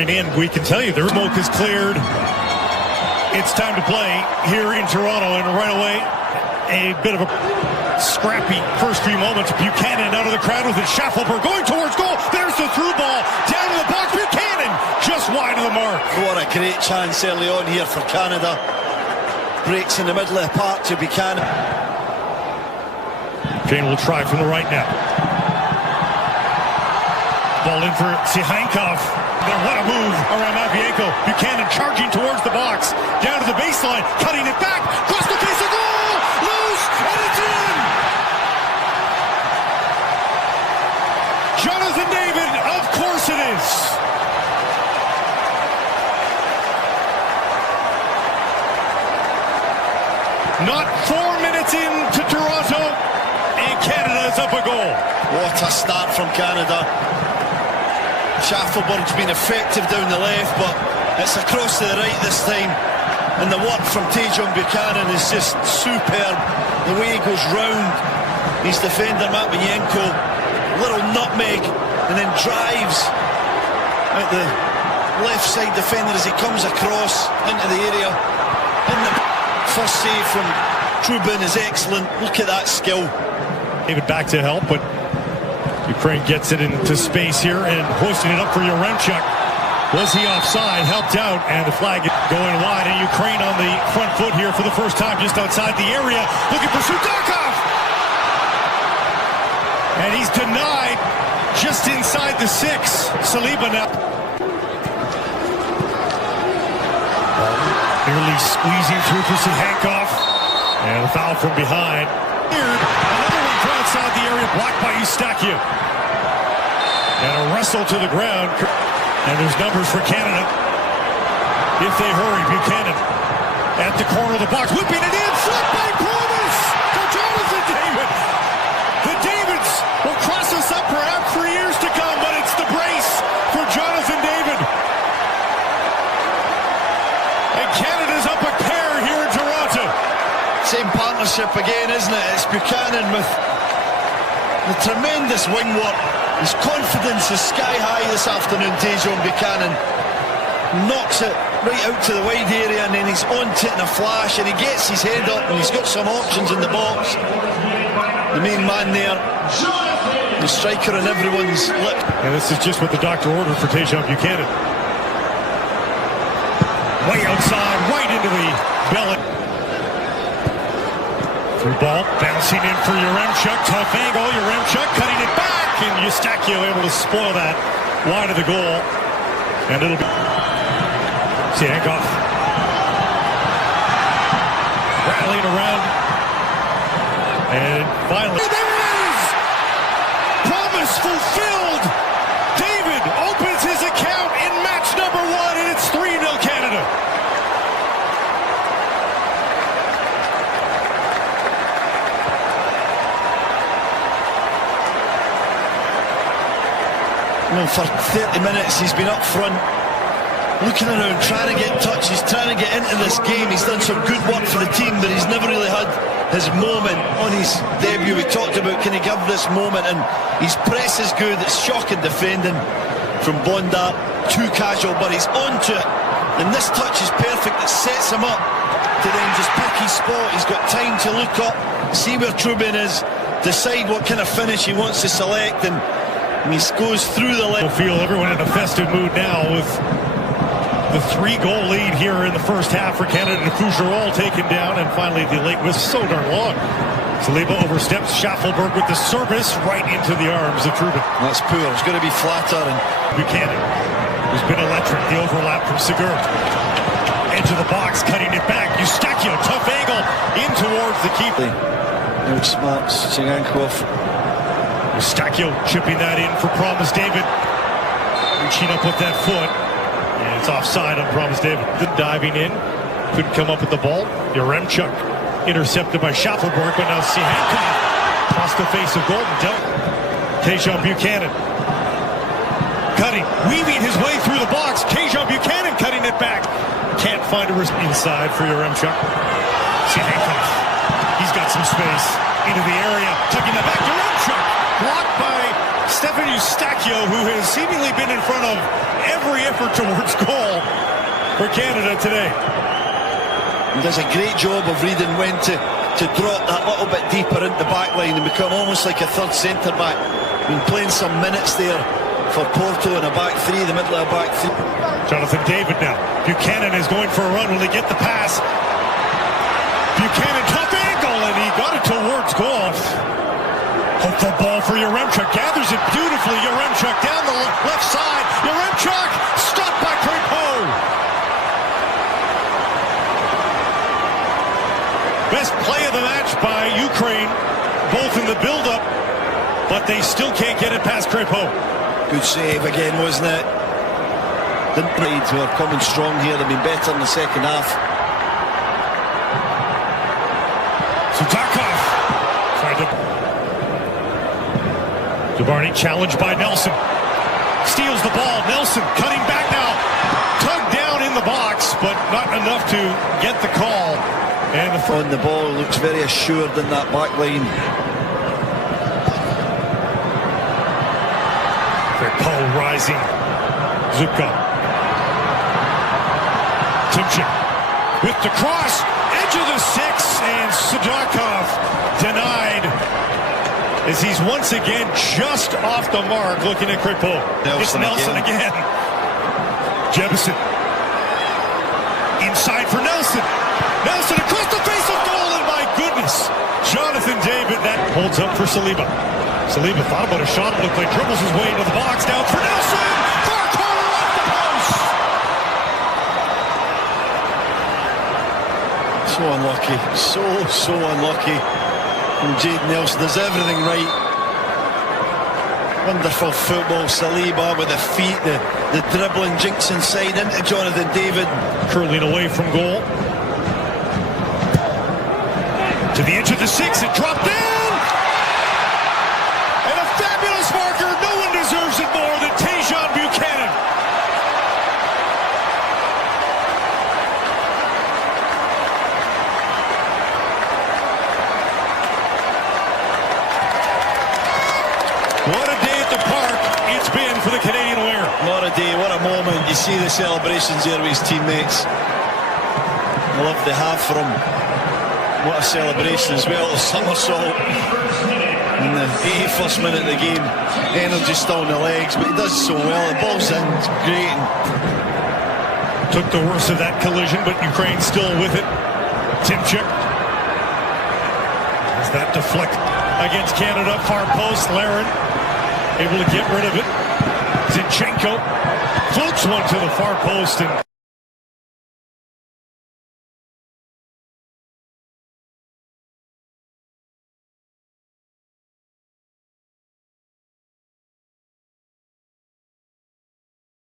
In, we can tell you the smoke is cleared. It's time to play here in Toronto, and right away a bit of a scrappy first few moments. Buchanan out of the crowd with it. Schaffelberg going towards goal. There's the through ball down to the box. Buchanan just wide of the mark. What a great chance early on here for Canada. Breaks in the middle of the park to Buchanan. Jane will try from the right now. Ball in for Sihankov. Then what a move around Mavienko. Buchanan charging towards the box. Down to the baseline. Cutting it back. Cross the face of goal. Loose. And it's in. Jonathan David. Of course it is. Not 4 minutes into Toronto. And Canada is up a goal. What a start from Canada. Schaffelberg's been effective down the left, but it's across to the right this time. And the work from Tajon Buchanan is just superb. The way he goes round his defender, Matvienko, little nutmeg, and then drives at the left side defender as he comes across into the area. And the first save from Trubin is excellent. Look at that skill. David back to help, but Ukraine gets it into space here and hoisting it up for Yaremchuk. Was he offside? Helped out, and the flag going wide. And Ukraine on the front foot here for the first time just outside the area. Looking for Sudakov! And he's denied just inside the 6. Saliba now. Nearly squeezing through for Sihankov. And a foul from behind. Another one from outside the area, blocked by Eustaquio. And a wrestle to the ground. And there's numbers for Canada. If they hurry, Buchanan at the corner of the box, whipping it in, flipped by Promise to Jonathan David. The Davids will cross us up perhaps for years to come, but it's the brace for Jonathan David. And Canada's up a pair here in Toronto. Same partnership again, isn't it? It's Buchanan with the tremendous wing work. His confidence is sky high this afternoon. Tajon Buchanan knocks it right out to the wide area, and then he's onto it in a flash, and he gets his head up, and he's got some options in the box. The main man there, the striker on everyone's lip. And this is just what the doctor ordered for Tajon Buchanan. Way outside, right into the belly. Through ball, bouncing in for Yaremchuk. Tough angle, Yaremchuk cutting it back, and Eustaquio able to spoil that wide of the goal. And it'll be Sihankov rattling around. And finally, there it is! Promise fulfilled! David opens his account in match number 1, and it's 3-0 Canada. Well, for 30 minutes he's been up front, looking around, trying to get touches, trying to get into this game. He's done some good work for the team, but he's never really had his moment on his debut. We talked about, can he give this moment, and his press is good. It's shocking defending from Bondar, too casual, but he's onto it, and this touch is perfect. It sets him up to then just pick his spot. He's got time to look up, see where Trubin is, decide what kind of finish he wants to select, and he goes through the leg. Feel everyone in a festive mood now with the 3-goal lead here in the first half for Canada. Fougerolles taken down, and finally the late was so darn long. Saliba oversteps. Schaffelberg with the service right into the arms of Trubin. That's poor. It's going to be flatter. And Buchanan, who's been electric. The overlap from Sigurd. Edge of the box, cutting it back. Eustaquio, tough angle in towards the keeper. Outsmarts Sihankov. Eustaquio chipping that in for Promise David. Reaching up with that foot. And it's offside on Promise David. Diving in. Couldn't come up with the ball. Yaremchuk intercepted by Schaffelberg, but now Sihankov across the face of Golden dealt. Tajon Buchanan cutting, weaving his way through the box. Tajon Buchanan cutting it back. Can't find a wrist inside for Yaremchuk. Sihankov. He's got some space into the area. Tucking the back. Yaremchuk blocked by Stefan Eustachio, who has seemingly been in front of every effort towards goal for Canada today. He does a great job of reading when to drop that little bit deeper into the back line and become almost like a third centre-back. Been playing some minutes there for Porto in a back three, the middle of a back three. Jonathan David now. Buchanan is going for a run. Will he get the pass? Buchanan, tough angle, and he got it towards goal. Hopeful ball for Yaremchuk. Gathers it beautifully. Yaremchuk down the left side. Yaremchuk stopped by Crepeau. Best play of the match by Ukraine, both in the build-up, but they still can't get it past Crepeau. Good save again, wasn't it? Didn't need to have coming strong here. They've been better in the second half. Sudakov tried to... Dubarny challenged by Nelson. Steals the ball. Nelson cutting back now. Tugged down in the box, but not enough to get the call. And on the ball looks very assured in that back line. Paul rising. Zubka. Timchik with the cross. Edge of the six, and Sudakov denied as he's once again just off the mark looking at Crepeau. It's Nelson again. Jebison. Inside for Nelson. Nelson across the face of goal, and my goodness. Jonathan David, that holds up for Saliba. Saliba thought about a shot, it looked like dribbles his way into the box, down for Nelson! Far corner off the post! So unlucky, so unlucky. And Jade Nelson does everything right. Wonderful football, Saliba with the feet, the dribbling, jinks inside into Jonathan David. Curling away from goal. To the edge of the six, it dropped in! And a fabulous marker, no one deserves it more than Tajon Buchanan. What a day at the park it's been for the Canadian winger. What a day, what a moment. You see the celebrations there with his teammates. I love the half for him. What a celebration as well. A somersault in the 81st minute of the game. Energy still in the legs, but he does so well. The ball's in, it's great. Took the worst of that collision, but Ukraine still with it. Timchik. As that deflect against Canada, far post. Larin able to get rid of it. Zinchenko floats one to the far post and